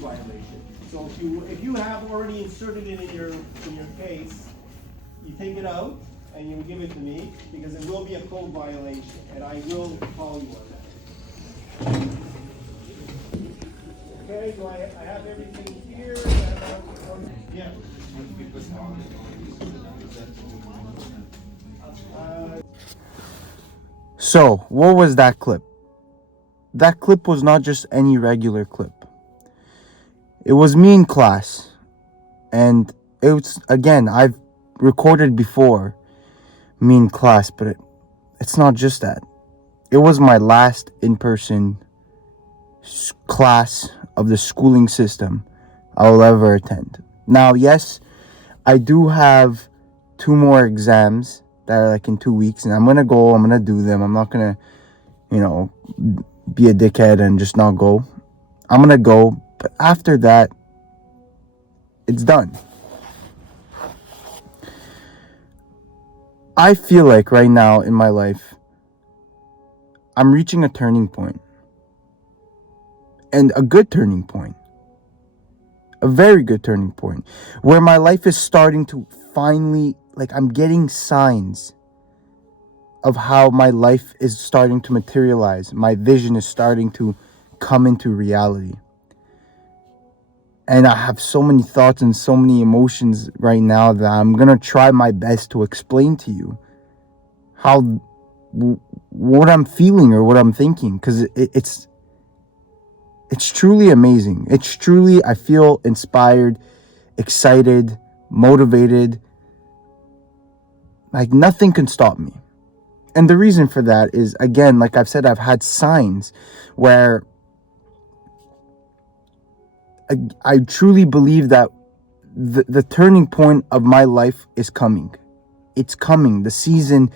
code violation. So if you have already inserted it in your case, you take it out and you give it to me, because it will be a code violation, and I will call you on that. Okay, so I have everything here. Yeah. So, what was that clip? That clip was not just any regular clip. It was me in class. And it's, again, I've recorded before me in class, but it's not just that. It was my last in-person class of the schooling system I will ever attend. Now, yes, I do have 2 more exams that are like in 2 weeks, and I'm gonna do them. I'm not gonna, be a dickhead and just not go. I'm gonna go, but after that, it's done. I feel like right now in my life, I'm reaching a turning point. And a good turning point. A very good turning point. Where my life is starting to finally, I'm getting signs of how my life is starting to materialize. My vision is starting to come into reality. And I have so many thoughts and so many emotions right now that I'm going to try my best to explain to you what I'm feeling or what I'm thinking. Because it's truly amazing. It's truly, I feel inspired, excited, motivated. Like nothing can stop me. And the reason for that is, again, like I've said, I've had signs where I truly believe that the turning point of my life is coming. It's coming. The season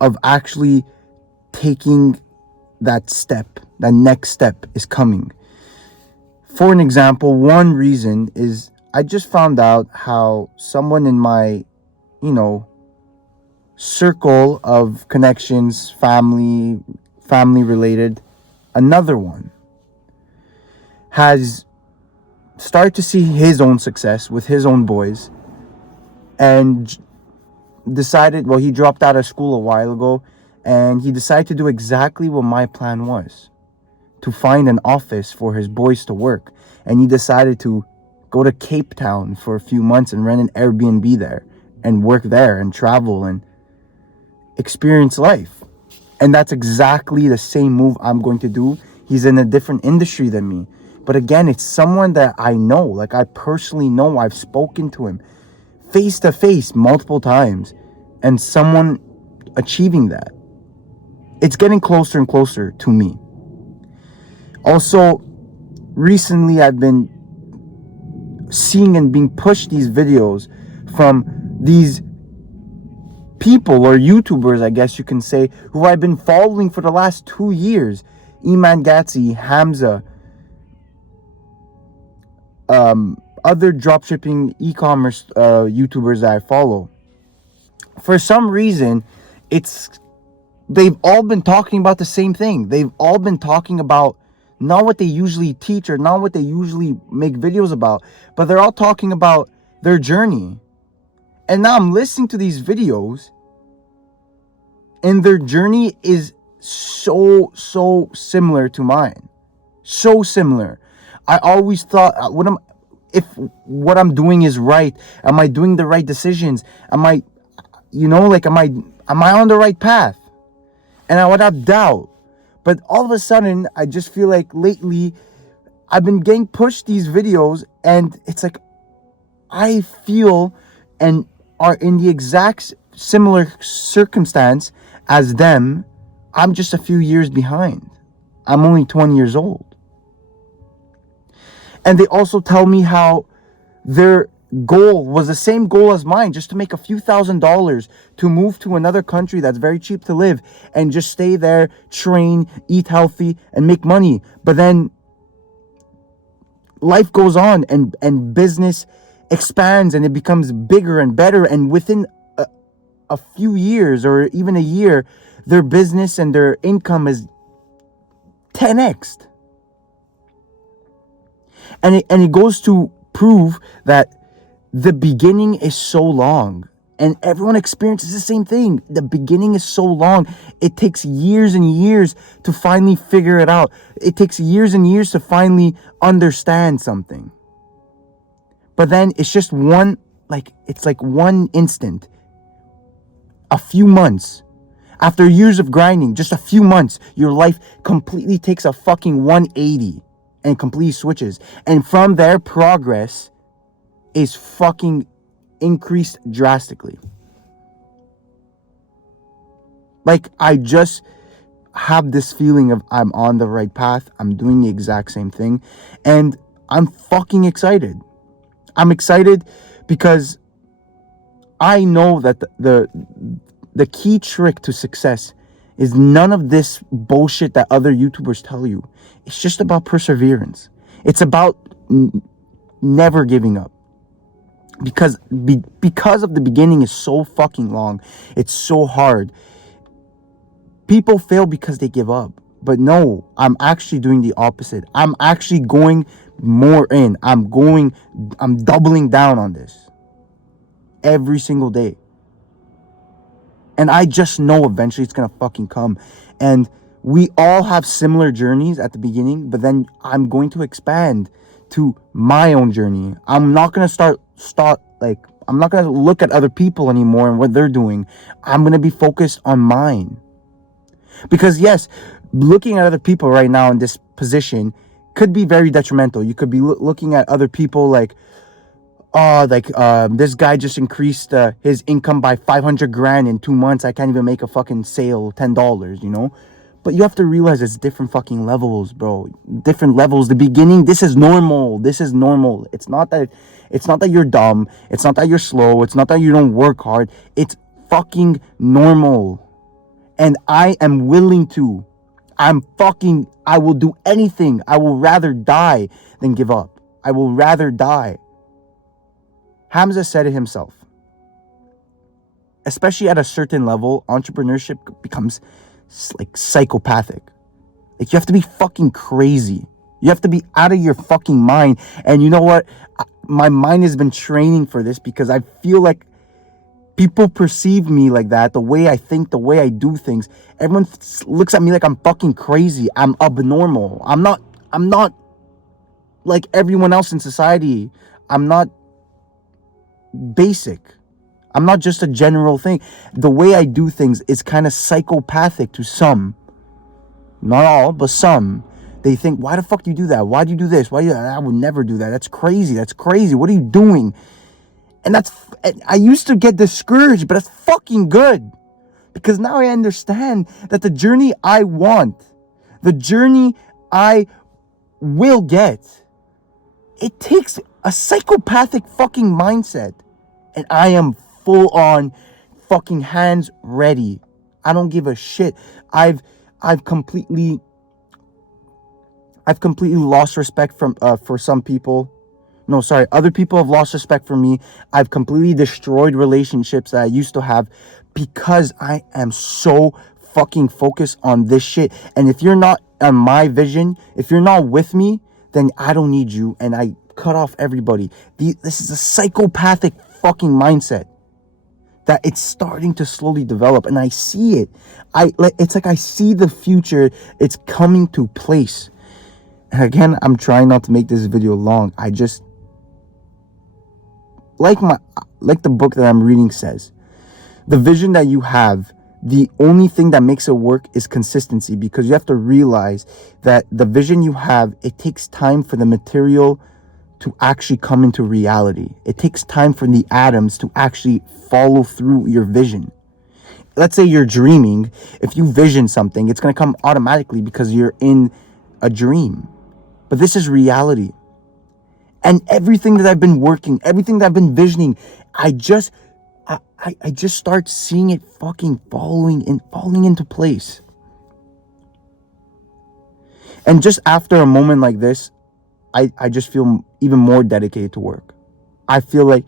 of actually taking that step, that next step is coming. For an example, one reason is I just found out how someone in my, circle of connections, family related, another one, has started to see his own success with his own boys and decided, he dropped out of school a while ago, and he decided to do exactly what my plan was, to find an office for his boys to work. And he decided to go to Cape Town for a few months and rent an Airbnb there and work there and travel and experience life. And that's exactly the same move I'm going to do. He's in a different industry than me. But again, it's someone that I know, I personally know. I've spoken to him face to face multiple times, and someone achieving that. It's getting closer and closer to me. Also, recently I've been seeing and being pushed these videos from these people or YouTubers, I guess you can say, who I've been following for the last 2 years. Iman Gadzhi, Hamza, other dropshipping e-commerce YouTubers that I follow. For some reason, they've all been talking about the same thing. They've all been talking about not what they usually teach or not what they usually make videos about, but they're all talking about their journey. And now I'm listening to these videos, and their journey is so similar to mine. So similar. I always thought, if what I'm doing is right, am I doing the right decisions? Am I on the right path? And I would have doubt. But all of a sudden, I just feel like lately, I've been getting pushed these videos, and it's like, I feel and are in the exact similar circumstance as them. I'm just a few years behind. I'm only 20 years old. And they also tell me how their goal was the same goal as mine, just to make a few $1,000s to move to another country that's very cheap to live and just stay there, train, eat healthy, and make money. But then life goes on, and business expands, and it becomes bigger and better, and within a few years or even a year, their business and their income is 10x'd. And it goes to prove that the beginning is so long. And everyone experiences the same thing. The beginning is so long. It takes years and years to finally figure it out. It takes years and years to finally understand something. But then it's just one instant. A few months. After years of grinding, just a few months, your life completely takes a fucking 180 and completely switches. And from there, progress is fucking increased drastically. Like, I just have this feeling of I'm on the right path. I'm doing the exact same thing. And I'm fucking excited. I'm excited because I know that the key trick to success is none of this bullshit that other YouTubers tell you. It's just about perseverance. It's about never giving up. Because of the beginning is so fucking long. It's so hard. People fail because they give up. But no, I'm actually doing the opposite. I'm actually going more in. I'm doubling down on this. Every single day. And I just know eventually it's gonna fucking come. And we all have similar journeys at the beginning, but then I'm going to expand to my own journey. I'm not gonna I'm not gonna look at other people anymore and what they're doing. I'm gonna be focused on mine. Because yes, looking at other people right now in this position could be very detrimental. You could be looking at other people like, this guy just increased his income by 500 grand in 2 months. I can't even make a fucking sale, $10, you know? But you have to realize it's different fucking levels, bro. Different levels. The beginning, this is normal. This is normal. It's not that you're dumb. It's not that you're slow. It's not that you don't work hard. It's fucking normal. And I am willing to. I will do anything. I will rather die than give up. I will rather die. Hamza said it himself. Especially at a certain level, entrepreneurship becomes like psychopathic. Like, you have to be fucking crazy. You have to be out of your fucking mind. And you know what? My mind has been training for this because I feel like people perceive me like that, the way I think, the way I do things. Everyone looks at me like I'm fucking crazy. I'm abnormal. I'm not like everyone else in society. I'm not basic. I'm not just a general thing. The way I do things is kind of psychopathic to some. Not all, but some. They think, why the fuck do you do that? Why do you do this? I would never do that. That's crazy. That's crazy. What are you doing? And I used to get discouraged, but that's fucking good. Because now I understand that the journey I want, the journey I will get, it takes a psychopathic fucking mindset. And I am full on fucking hands ready. I don't give a shit. I've completely lost respect for some people. No, sorry. Other people have lost respect for me. I've completely destroyed relationships that I used to have because I am so fucking focused on this shit. And if you're not on my vision, if you're not with me, then I don't need you. And I cut off everybody. This is a psychopathic fucking mindset that it's starting to slowly develop. And I see it. It's like I see the future. It's coming to place. And again, I'm trying not to make this video long. I just like the book that I'm reading says, the vision that you have, the only thing that makes it work is consistency, because you have to realize that the vision you have, it takes time for the material to actually come into reality. It takes time for the atoms to actually follow through your vision. Let's say you're dreaming. If you vision something, it's going to come automatically because you're in a dream. But this is reality. And everything that I've been working, everything that I've been visioning, I just start seeing it fucking falling into place. And just after a moment like this, I just feel even more dedicated to work. I feel like,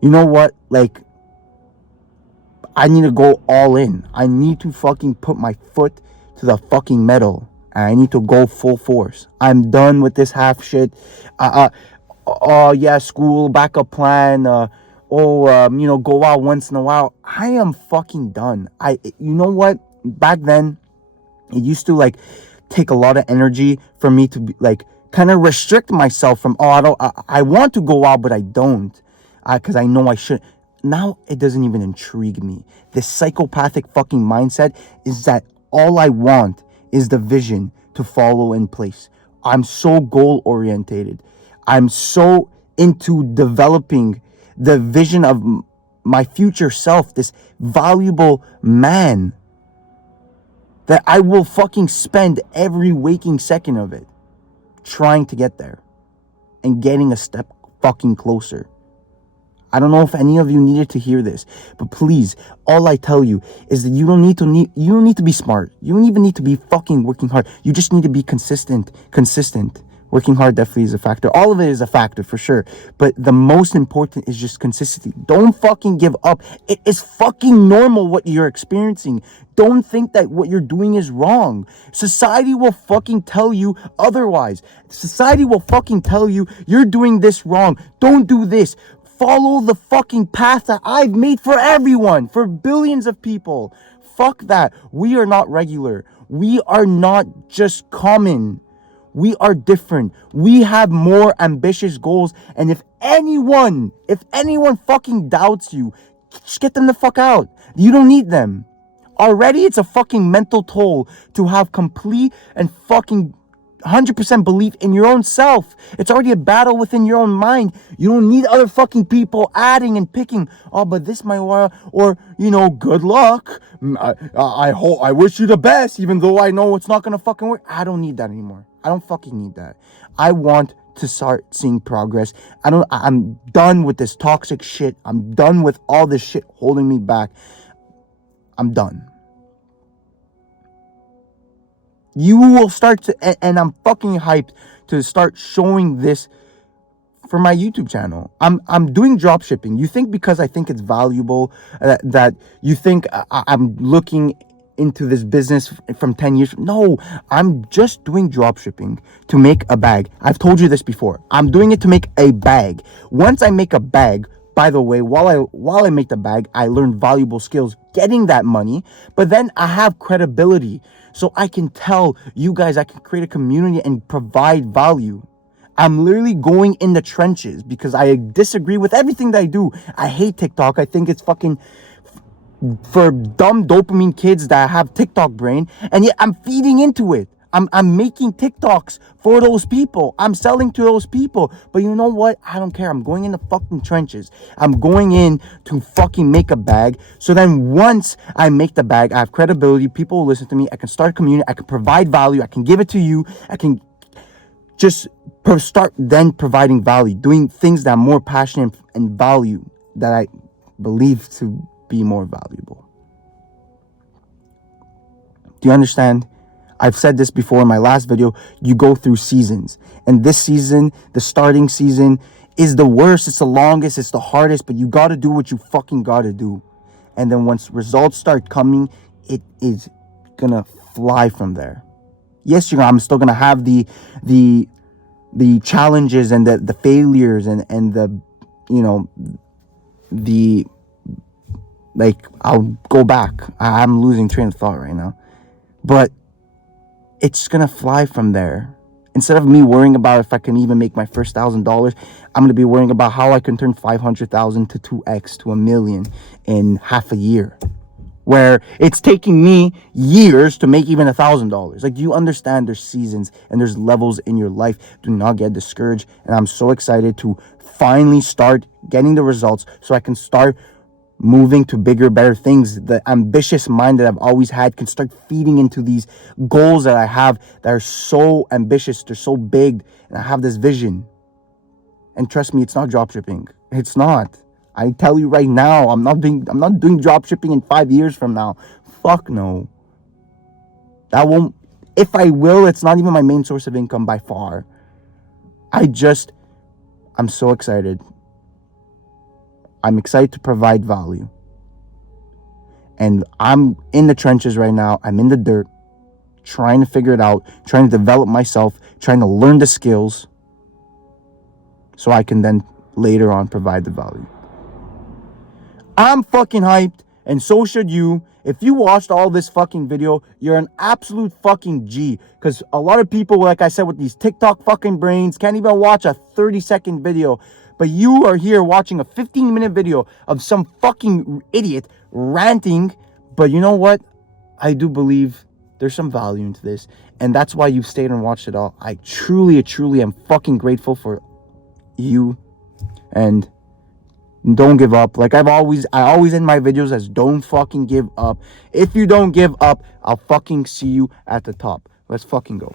you know what? Like, I need to go all in. I need to fucking put my foot to the fucking metal. I need to go full force. I'm done with this half shit. Oh yeah, school, backup plan. Go out once in a while. I am fucking done. You know what? Back then, it used to like take a lot of energy for me to be like kind of restrict myself from. I want to go out, but I don't, because I know I should. Now it doesn't even intrigue me. This psychopathic fucking mindset is that all I want is the vision to follow in place. I'm so goal orientated. I'm so into developing the vision of my future self, this valuable man, that I will fucking spend every waking second of it trying to get there and getting a step fucking closer. I don't know if any of you needed to hear this, but please, all I tell you is that you don't need to be smart. You don't even need to be fucking working hard. You just need to be consistent. Working hard definitely is a factor. All of it is a factor for sure. But the most important is just consistency. Don't fucking give up. It is fucking normal what you're experiencing. Don't think that what you're doing is wrong. Society will fucking tell you otherwise. Society will fucking tell you you're doing this wrong. Don't do this. Follow the fucking path that I've made for everyone, for billions of people. Fuck that. We are not regular. We are not just common. We are different. We have more ambitious goals. And if anyone fucking doubts you, just get them the fuck out. You don't need them. Already it's a fucking mental toll to have complete and fucking 100% belief in your own self. It's already a battle within your own mind. You don't need other fucking people adding and picking. Oh, but this might work, or good luck. I wish you the best, even though I know it's not gonna fucking work. I don't need that anymore. I don't fucking need that. I want to start seeing progress. I'm done with this toxic shit. I'm done with all this shit holding me back. I'm done. You will start to, and I'm fucking hyped to start showing this for my YouTube channel. I'm doing drop shipping. You think because I think it's valuable, that you think I'm looking into this business from 10 years. No, I'm just doing drop shipping to make a bag. I've told you this before. I'm doing it to make a bag. Once I make a bag, by the way, while I make the bag, I learn valuable skills getting that money, but then I have credibility. So I can tell you guys, I can create a community and provide value. I'm literally going in the trenches because I disagree with everything that I do. I hate TikTok. I think it's fucking for dumb dopamine kids that have TikTok brain. And yet I'm feeding into it. I'm making TikToks for those people. I'm selling to those people. But you know what? I don't care. I'm going in the fucking trenches. I'm going in to fucking make a bag. So then once I make the bag, I have credibility. People will listen to me. I can start a community. I can provide value. I can give it to you. I can just start then providing value. Doing things that I'm more passionate and value, that I believe to be more valuable. Do you understand? I've said this before in my last video. You go through seasons. And this season, the starting season, is the worst. It's the longest. It's the hardest. But you got to do what you fucking got to do. And then once results start coming, it is going to fly from there. Yes, I'm still going to have the challenges and the failures and the, I'll go back. I'm losing train of thought right now. But it's gonna fly from there. Instead of me worrying about if I can even make my first $1,000, I'm gonna be worrying about how I can turn 500,000 to 2x to 1 million in half a year, where it's taking me years to make even $1,000. Like, do you understand? There's seasons and there's levels in your life. Do not get discouraged. And I'm so excited to finally start getting the results so I can start moving to bigger, better things. The ambitious mind that I've always had can start feeding into these goals that I have that are so ambitious, they're so big, and I have this vision. And trust me, it's not dropshipping. It's not. I tell you right now, I'm not doing dropshipping in 5 years from now. Fuck no. That won't. If I will, it's not even my main source of income by far. I'm so excited. I'm excited to provide value. And I'm in the trenches right now. I'm in the dirt. trying to figure it out, trying to develop myself, trying to learn the skills so I can then later on provide the value. I'm fucking hyped, and so should you. If you watched all this fucking video, you're an absolute fucking G. Because a lot of people, like I said, with these TikTok fucking brains, can't even watch a 30-second video. But you are here watching a 15-minute video of some fucking idiot ranting. But you know what? I do believe there's some value into this. And that's why you've stayed and watched it all. I truly am fucking grateful for you. And don't give up. Like I always end my videos as don't fucking give up. If you don't give up, I'll fucking see you at the top. Let's fucking go.